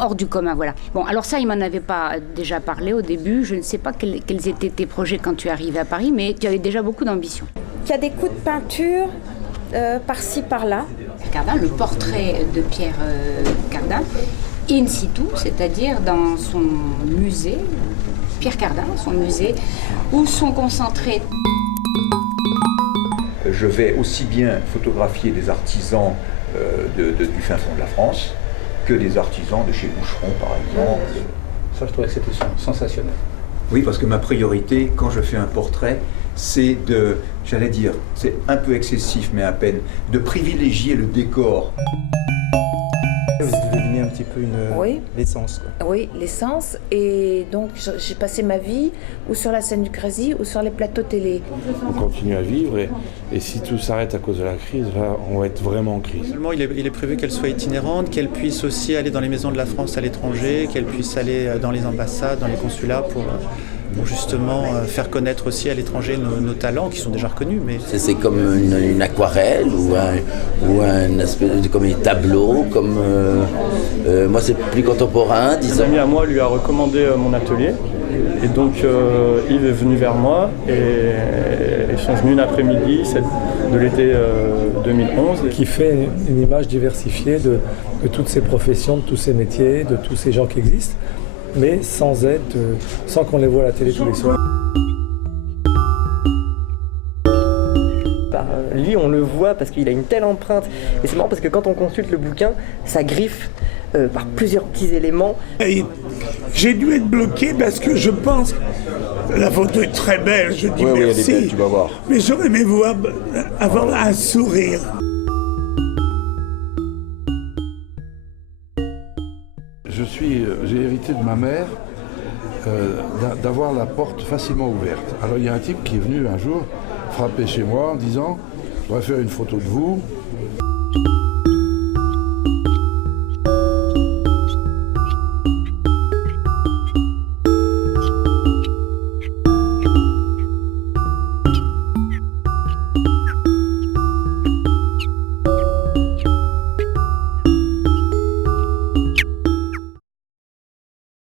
hors du commun, voilà. Bon, alors ça, il m'en avait pas déjà parlé au début. Je ne sais pas quels étaient tes projets quand tu es arrivé à Paris, mais tu avais déjà beaucoup d'ambition. Il y a des coups de peinture par-ci, par-là. Cardin, le portrait de Pierre Cardin, in situ, c'est-à-dire dans son musée, Pierre Cardin, son musée, où sont concentrés. Je vais aussi bien photographier des artisans du fin fond de la France que des artisans de chez Boucheron, par exemple. Ça, je trouvais que c'était sensationnel. Oui, parce que ma priorité, quand je fais un portrait, c'est de, j'allais dire, c'est un peu excessif, mais à peine, de privilégier le décor. Vous devinez un petit peu l'essence, quoi. Oui, l'essence. Et donc, j'ai passé ma vie ou sur la scène du Crécy ou sur les plateaux télé. On continue à vivre et si tout s'arrête à cause de la crise, là, on va être vraiment en crise. Il est prévu qu'elle soit itinérante, qu'elle puisse aussi aller dans les maisons de la France à l'étranger, qu'elle puisse aller dans les ambassades, dans les consulats pour justement faire connaître aussi à l'étranger nos talents qui sont déjà reconnus. Mais... C'est comme une aquarelle ou un espèce de, comme des tableaux, comme moi c'est plus contemporain, disons. Un ami à moi lui a recommandé mon atelier et donc Yves est venu vers moi et ils sont venus une après-midi de l'été 2011. Qui fait une image diversifiée de toutes ces professions, de tous ces métiers, de tous ces gens qui existent, mais sans être, sans qu'on les voit à la télé tous les soirs. Lui, on le voit parce qu'il a une telle empreinte. Et c'est marrant parce que quand on consulte le bouquin, ça griffe par plusieurs petits éléments. Et j'ai dû être bloqué parce que je pense que la photo est très belle, je dis oui, merci. elle est belle, tu vas voir. Mais j'aurais aimé avoir un sourire. J'ai hérité de ma mère d'avoir la porte facilement ouverte. Alors il y a un type qui est venu un jour frapper chez moi en disant « Je voudrais faire une photo de vous ».